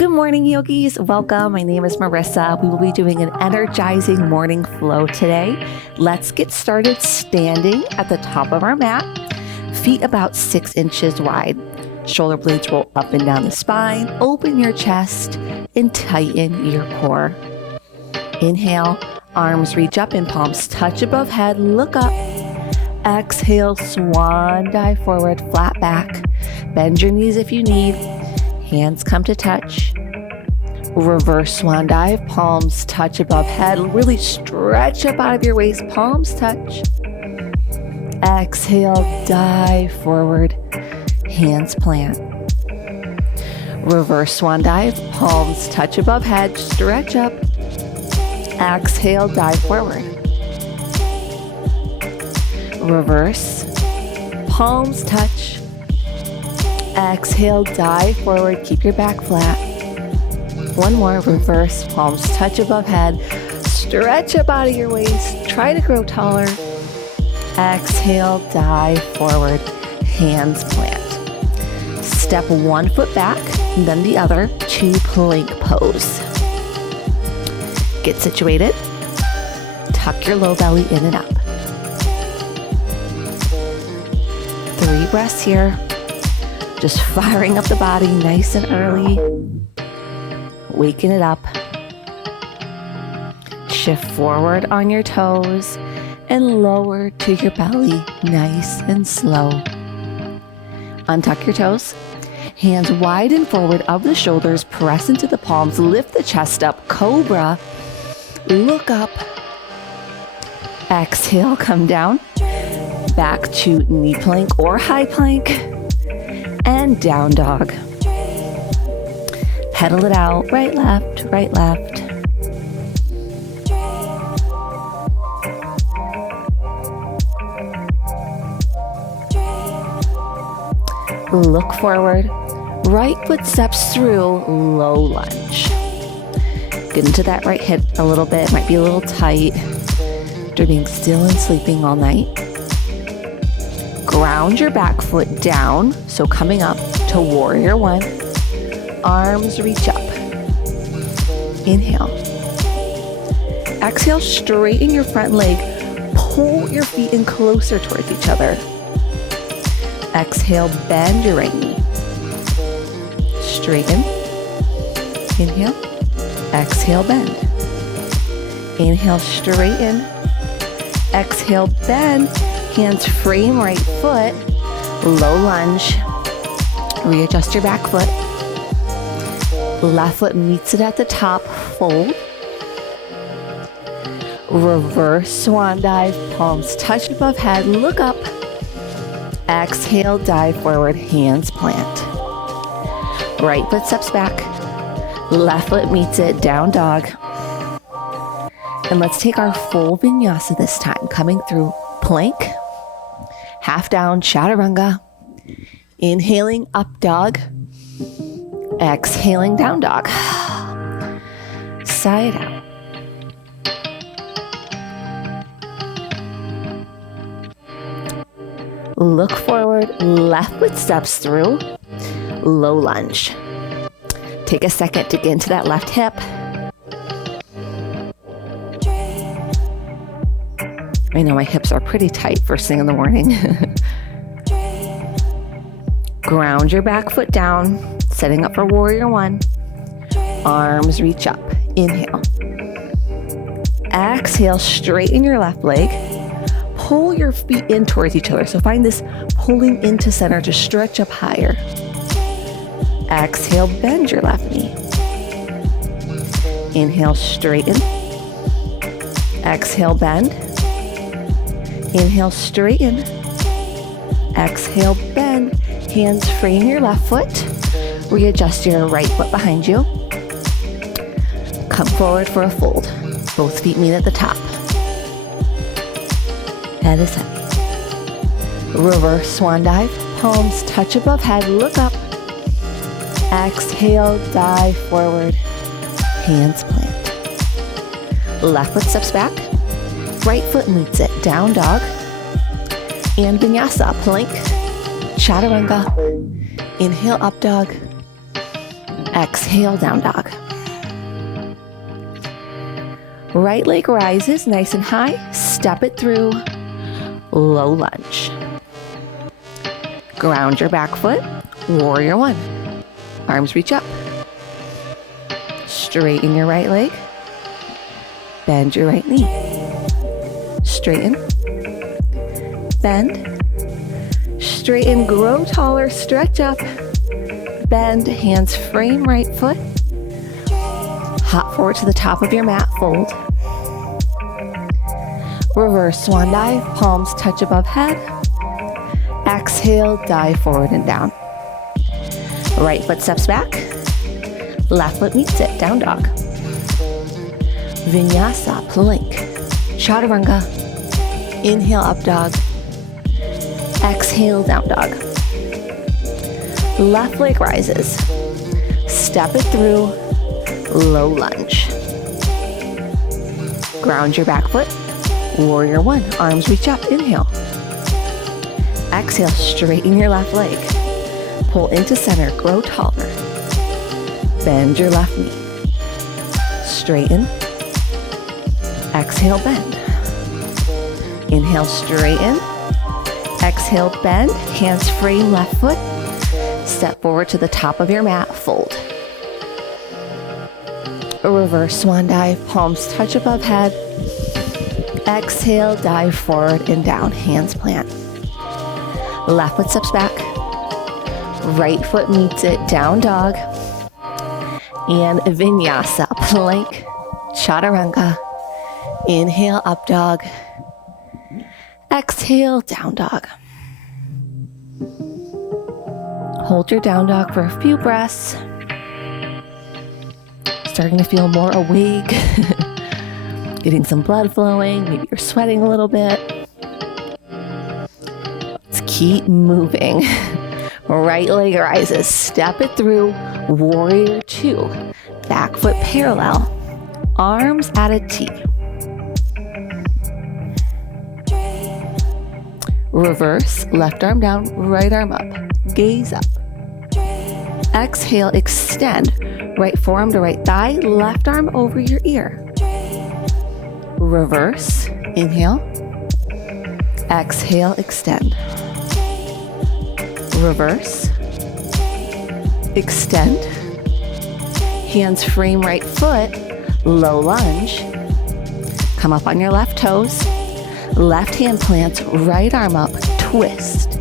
Good morning, yogis. Welcome. My name is Marissa. We will be doing an energizing morning flow today. Let's get started standing at the top of our mat, feet about 6 inches wide. Shoulder blades roll up and down the spine. Open your chest and tighten your core. Inhale, arms reach up and palms touch above head. Look up. Exhale, swan dive forward, flat back. Bend your knees if you need. Hands come to touch. Reverse swan dive, palms touch above head. Really stretch up out of your waist, palms touch. Exhale, dive forward, hands plant. Reverse swan dive, palms touch above head, stretch up. Exhale, dive forward. Reverse, palms touch. Exhale, dive forward, keep your back flat. One more, reverse, palms touch above head. Stretch up out of your waist, try to grow taller. Exhale, dive forward, hands plant. Step one foot back, and then the other to plank pose. Get situated. Tuck your low belly in and up. 3 breaths here. Just firing up the body nice and early. Waking it up. Shift forward on your toes and lower to your belly, nice and slow. Untuck your toes. Hands wide and forward of the shoulders, press into the palms, lift the chest up, cobra. Look up. Exhale, come down. Back to knee plank or high plank. And down dog. Pedal it out, right, left, right, left. Look forward, right foot steps through, low lunge. Get into that right hip a little bit, might be a little tight after being still and sleeping all night. Ground your back foot down, so coming up to warrior one. Arms reach up. Inhale. Exhale, straighten your front leg. Pull your feet in closer towards each other. Exhale, bend your right knee. Straighten. Inhale. Exhale, bend. Inhale, straighten. Exhale, bend. Hands frame right foot, low lunge. Readjust your back foot. Left foot meets it at the top, fold. Reverse swan dive, palms touch above head, look up. Exhale, dive forward, hands plant. Right foot steps back. Left foot meets it, down dog. And let's take our full vinyasa this time, coming through plank. Half down, chaturanga. Inhaling, up dog. Exhaling, down dog. Side out. Look forward, left foot steps through. Low lunge. Take a second to get into that left hip. I know my hips are pretty tight first thing in the morning. Ground your back foot down, setting up for warrior one. Arms reach up. Inhale. Exhale, straighten your left leg. Pull your feet in towards each other. So find this pulling into center to stretch up higher. Exhale, bend your left knee. Inhale, straighten. Exhale, bend. Inhale, straighten. Exhale, bend. Hands frame your left foot. Readjust your right foot behind you. Come forward for a fold. Both feet meet at the top. Head is heavy. Reverse swan dive. Palms touch above head. Look up. Exhale, dive forward. Hands plant. Left foot steps back. Right foot meets it, down dog. And vinyasa, plank, chaturanga. Inhale, up dog. Exhale, down dog. Right leg rises nice and high. Step it through. Low lunge. Ground your back foot. Warrior one. Arms reach up. Straighten your right leg. Bend your right knee. Straighten. Bend. Straighten, grow taller, stretch up. Bend, hands frame right foot. Hop forward to the top of your mat, fold. Reverse swan dive, palms touch above head. Exhale, dive forward and down. Right foot steps back. Left foot meets it, down dog. Vinyasa, plank. Chaturanga. Inhale, up dog. Exhale, down dog. Left leg rises. Step it through. Low lunge. Ground your back foot. Warrior one. Arms reach up. Inhale. Exhale, straighten your left leg. Pull into center. Grow taller. Bend your left knee. Straighten. Exhale, bend. Inhale, straighten. Exhale, bend. Hands frame left foot. Step forward to the top of your mat. Fold. A reverse swan dive. Palms touch above head. Exhale, dive forward and down. Hands plant. Left foot steps back. Right foot meets it. Down dog. And vinyasa, plank, chaturanga. Inhale, up dog. Exhale, down dog. Hold your down dog for a few breaths. Starting to feel more awake. Getting some blood flowing. Maybe you're sweating a little bit. Let's keep moving. Right leg rises. Step it through. Warrior two. Back foot parallel. Arms at a T. Reverse. Left arm down. Right arm up. Gaze up. Exhale. Extend. Right forearm to right thigh. Left arm over your ear. Reverse. Inhale. Exhale. Extend. Reverse. Extend. Hands frame right foot. Low lunge. Come up on your left toes. Left hand plants. Right arm up. Twist.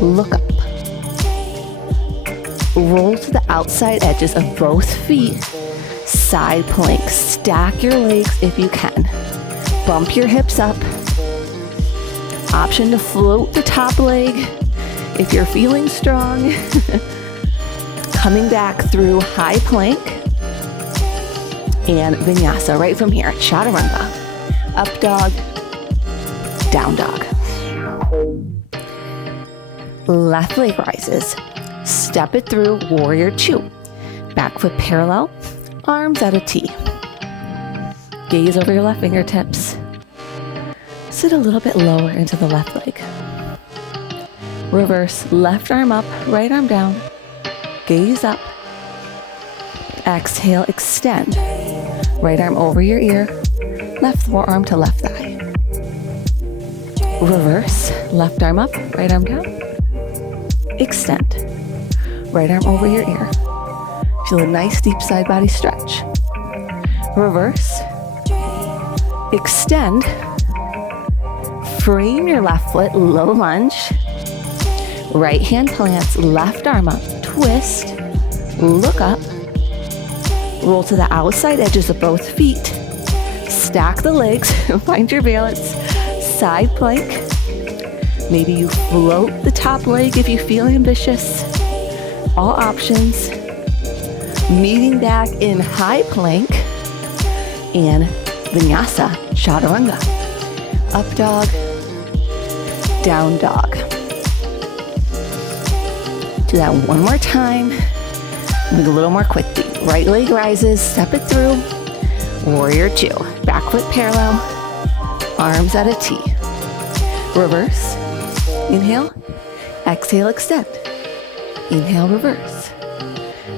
Look up. Roll to the outside edges of both feet. Side plank. Stack your legs if you can. Bump your hips up. Option to float the top leg if you're feeling strong. Coming back through high plank and vinyasa right from here. Chaturanga. Up dog. Down dog. Left leg rises. Step it through. Warrior two. Back foot parallel. Arms at a T. Gaze over your left fingertips. Sit a little bit lower into the left leg. Reverse. Left arm up. Right arm down. Gaze up. Exhale, extend. Right arm over your ear. Left forearm to left thigh. Reverse. Left arm up. Right arm down. Extend. Right arm over your ear. Feel a nice deep side body stretch. Reverse. Extend. Frame your left foot. Low lunge. Right hand plants. Left arm up. Twist. Look up. Roll to the outside edges of both feet. Stack the legs. Find your balance. Side plank. Maybe you float the top leg if you feel ambitious. All options. Meeting back in high plank and vinyasa, chaturanga. Up dog, down dog. Do that one more time. Move a little more quickly. Right leg rises, step it through. Warrior two. Back foot parallel. Arms at a T. Reverse. Inhale. Exhale, extend. Inhale, reverse.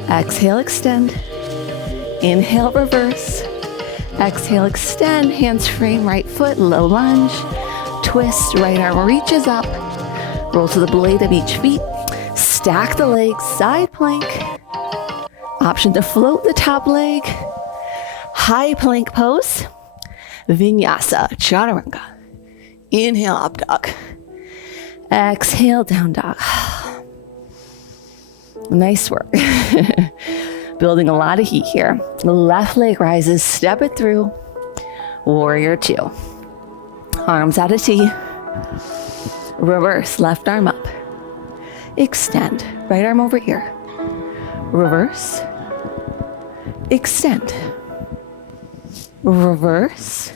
Exhale, extend. Inhale, reverse. Exhale, extend. Hands frame, right foot, low lunge. Twist, right arm reaches up. Roll to the blade of each feet. Stack the legs, side plank. Option to float the top leg. High plank pose. Vinyasa Chaturanga. Inhale, up dog. Exhale, down dog. Nice work. Building a lot of heat here. Left leg rises, step it through. Warrior two. Arms out of T. Reverse, left arm up. Extend, right arm over here. Reverse. Extend. Reverse.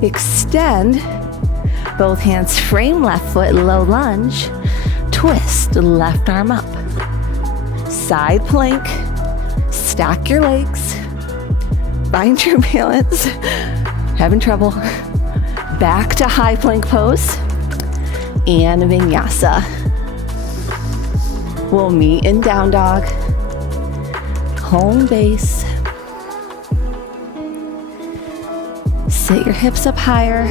Extend. Both hands frame left foot, low lunge. Twist, left arm up. Side plank. Stack your legs. Find your balance. Having trouble. Back to high plank pose. And Vinyasa. We'll meet in down dog. Home base. Sit your hips up higher.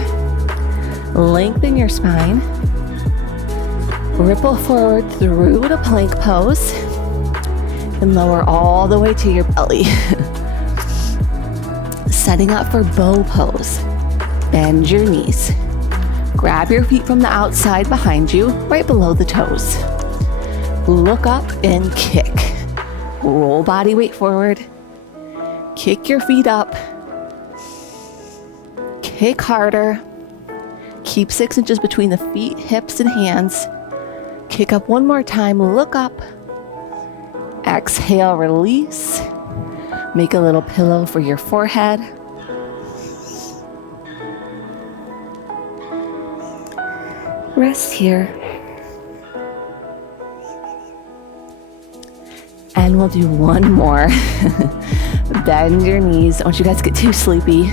Lengthen your spine. Ripple forward through to plank pose. And lower all the way to your belly. Setting up for bow pose. Bend your knees. Grab your feet from the outside behind you, right below the toes. Look up and kick. Roll body weight forward. Kick your feet up. Kick harder. Keep 6 inches between the feet, hips, and hands. Kick up one more time. Look up. Exhale, release. Make a little pillow for your forehead. Rest here. And we'll do one more. Bend your knees. Don't you guys get too sleepy.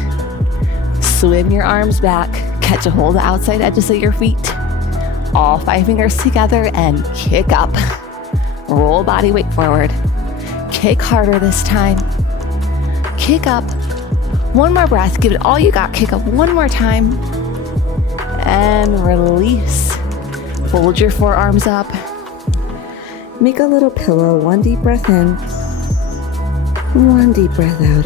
Swim your arms back. Catch a hold of the outside edges of your feet. All 5 fingers together and kick up. Roll body weight forward. Kick harder this time. Kick up. One more breath. Give it all you got. Kick up one more time. And release. Fold your forearms up. Make a little pillow. One deep breath in. One deep breath out.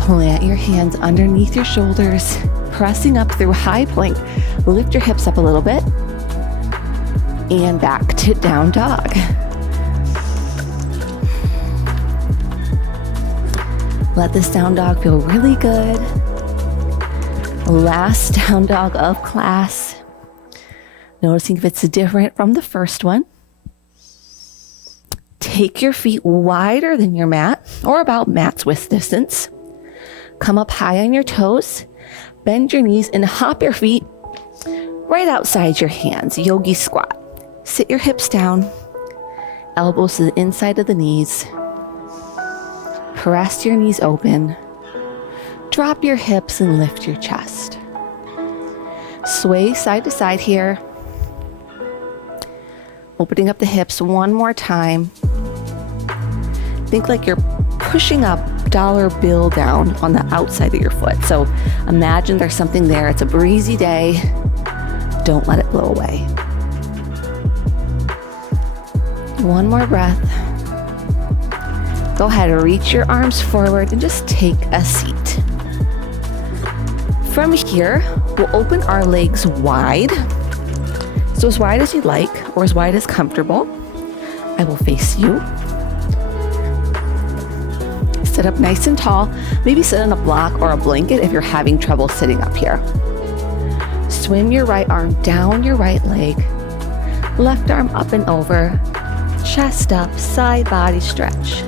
Plant your hands underneath your shoulders, pressing up through high plank. Lift your hips up a little bit. And back to down dog. Let this down dog feel really good. Last down dog of class. Noticing if it's different from the first one. Take your feet wider than your mat, or about mat's width distance. Come up high on your toes. Bend your knees and hop your feet right outside your hands. Yogi Squat. Sit your hips down. Elbows to the inside of the knees. Press your knees open. Drop your hips and lift your chest. Sway side to side here. Opening up the hips one more time. Think like you're pushing a dollar bill down on the outside of your foot. So imagine there's something there. It's a breezy day. Don't let it blow away. One more breath. Go ahead and reach your arms forward and just take a seat. From here, we'll open our legs wide. So as wide as you like, or as wide as comfortable. I will face you. Sit up nice and tall. Maybe sit on a block or a blanket if you're having trouble sitting up here. Swim your right arm down your right leg. Left arm up and over. Chest up, side body stretch.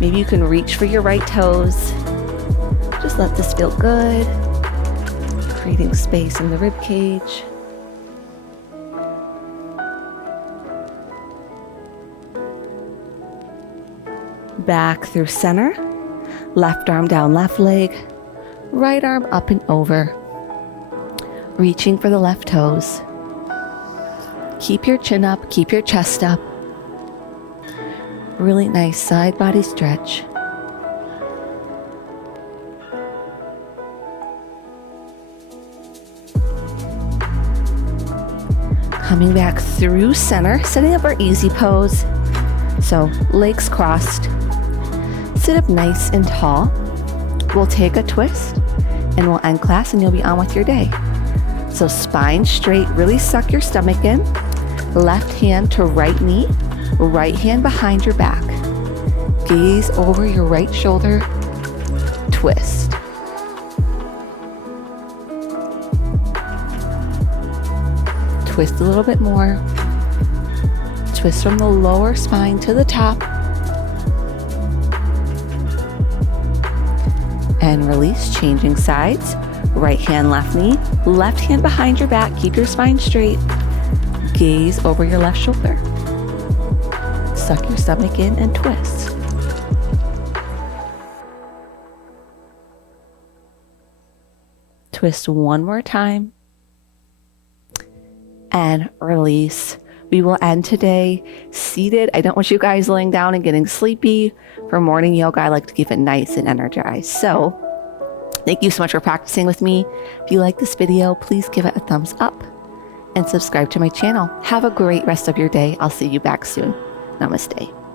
Maybe you can reach for your right toes. Just let this feel good. Creating space in the rib cage. Back through center. Left arm down left leg. Right arm up and over. Reaching for the left toes. Keep your chin up, keep your chest up. Really nice side body stretch. Coming back through center, setting up our easy pose. So legs crossed. Sit up nice and tall. We'll take a twist and we'll end class and you'll be on with your day. So spine straight, really suck your stomach in. Left hand to right knee, right hand behind your back. Gaze over your right shoulder, twist. Twist a little bit more. Twist from the lower spine to the top. And release, changing sides. Right hand, left knee, left hand behind your back. Keep your spine straight. Gaze over your left shoulder. Suck your stomach in and twist. Twist one more time. And release. We will end today seated. I don't want you guys laying down and getting sleepy. For morning yoga, I like to keep it nice and energized. So thank you so much for practicing with me. If you like this video, please give it a thumbs up and subscribe to my channel. Have a great rest of your day. I'll see you back soon. Namaste.